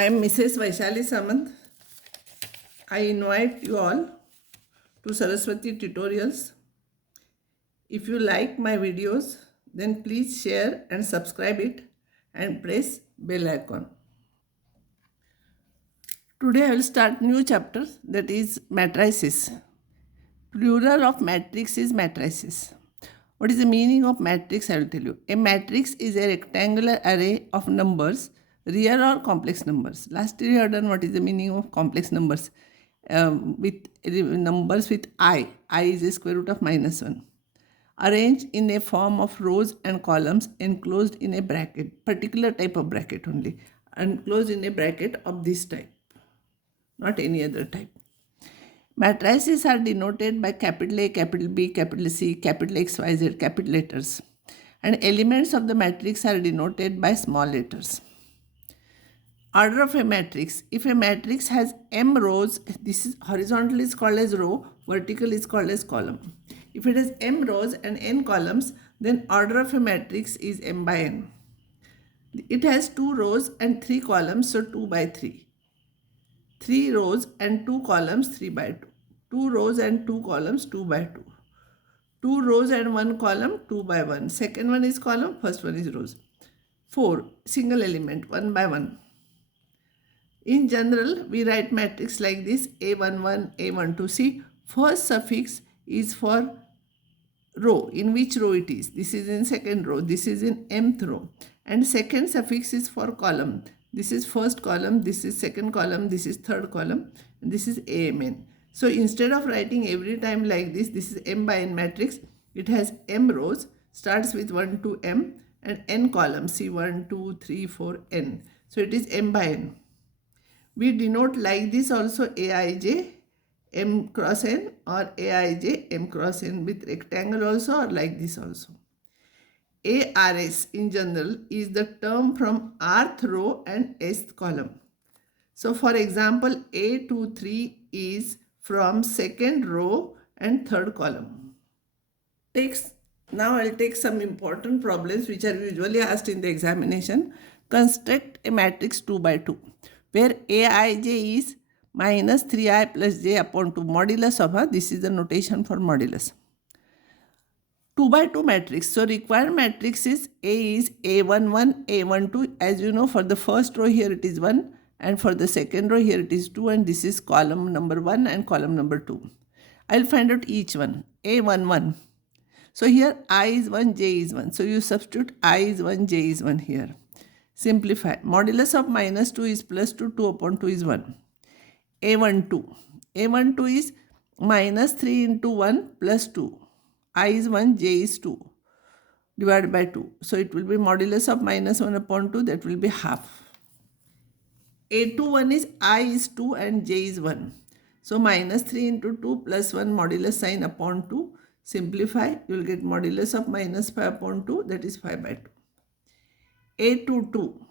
I am Mrs. Vaishali Samant. I invite you all to Saraswati tutorials. If you like my videos, then please share and subscribe it and press bell icon. Today I will start new chapter, that is matrices. Plural of matrix is matrices. What is the meaning of matrix? I will tell you. A matrix is a rectangular array of numbers, real or complex numbers. Last year you have done what is the meaning of complex numbers. With numbers with I is a square root of -1. Arranged in a form of rows and columns enclosed in a bracket, particular type of bracket only, enclosed in a bracket of this type, not any other type. Matrices are denoted by capital A, capital B, capital C, capital X, Y, Z, capital letters. And elements of the matrix are denoted by small letters. Order of a matrix. If a matrix has m rows, this is horizontal is called as row, vertical is called as column. If it has m rows and n columns, then order of a matrix is m by n. It has 2 rows and 3 columns, so 2 by 3. 3 rows and 2 columns, 3 by 2. 2 rows and 2 columns, 2 by 2. 2 rows and 1 column, 2 by 1. Second one is column, first one is rows. 4. Single element, 1 by 1. In general, we write matrix like this, A11, A12. See, first suffix is for row, in which row it is. This is in second row, this is in mth row. And second suffix is for column. This is first column, this is second column, this is third column, and this is AMN. So instead of writing every time like this is m by n matrix. It has m rows, starts with 1 to m, and n columns. See 1, 2, 3, 4, n. So it is m by n. We denote like this also Aij m cross n or Aij m cross n with rectangle also, or like this also. ARS in general is the term from rth row and sth column. So for example, A23 is from second row and third column. Now I'll take some important problems which are usually asked in the examination. Construct a matrix 2 by 2 where Aij is minus 3i plus j upon 2, modulus of this is the notation for modulus. 2 by 2 matrix. So required matrix is A is A11, A12. As you know, for the first row here it is 1, and for the second row here it is 2, and this is column number 1 and column number 2. I'll find out each one. A11. So here I is 1, j is 1. So you substitute I is 1, j is 1 here. Simplify. Modulus of minus 2 is plus 2, 2 upon 2 is 1. A12. A12 is minus 3 into 1 plus 2. I is 1, j is 2 divided by 2. So it will be modulus of minus 1 upon 2, that will be half. A21 is I is 2 and j is 1. So minus 3 into 2 plus 1 modulus sign upon 2. Simplify, you will get modulus of minus 5 upon 2, that is 5 by 2. A22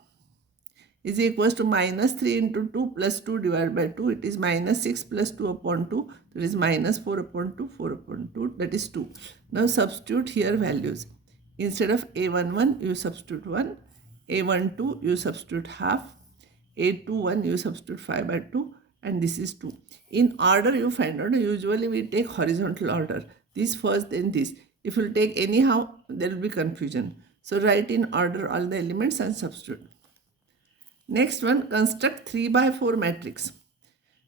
is equals to minus 3 into 2 plus 2 divided by 2. It is minus 6 plus 2 upon 2. That is minus 4 upon 2, 4 upon 2, that is 2. Now substitute here values. Instead of A11, you substitute 1. A12, you substitute half. A21, you substitute 5 by 2. And this is 2. In order you find out, usually we take horizontal order. This first, then this. If you take anyhow, there will be confusion. So write in order all the elements and substitute. Next one, construct 3 by 4 matrix.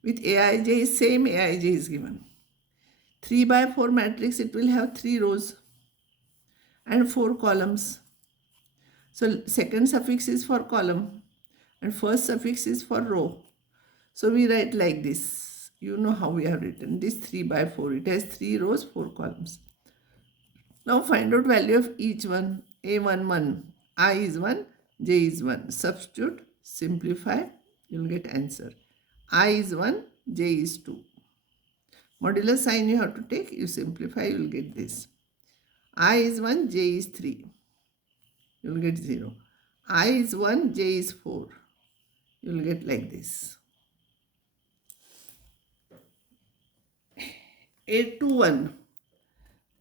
With Aij is same, Aij is given. 3 by 4 matrix, it will have 3 rows and 4 columns. So second suffix is for column and first suffix is for row. So we write like this. You know how we have written this 3 by 4. It has 3 rows, 4 columns. Now find out value of each one. A11, I is 1, j is 1. Substitute, simplify, you will get answer. I is 1, j is 2. Modulus sign you have to take, you simplify, you will get this. I is 1, j is 3. You will get 0. I is 1, j is 4. You will get like this. A21.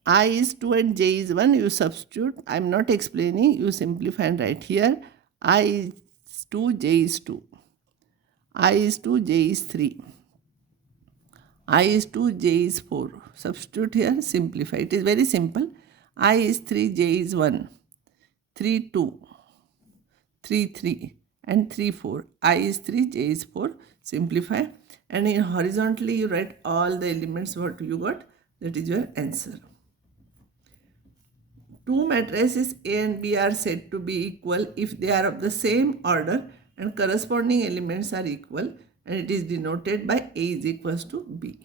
I is 2 and j is 1. You substitute. I am not explaining. You simplify and write here. I is 2, j is 2. I is 2, J is 3. I is 2, J is 4. Substitute here, simplify. It is very simple. I is 3, J is 1. 3, 2. 3, 3. And 3, 4. I is 3, J is 4. Simplify. And in horizontally, you write all the elements what you got. That is your answer. Two matrices A and B are said to be equal if they are of the same order and corresponding elements are equal, and it is denoted by A is equals to B.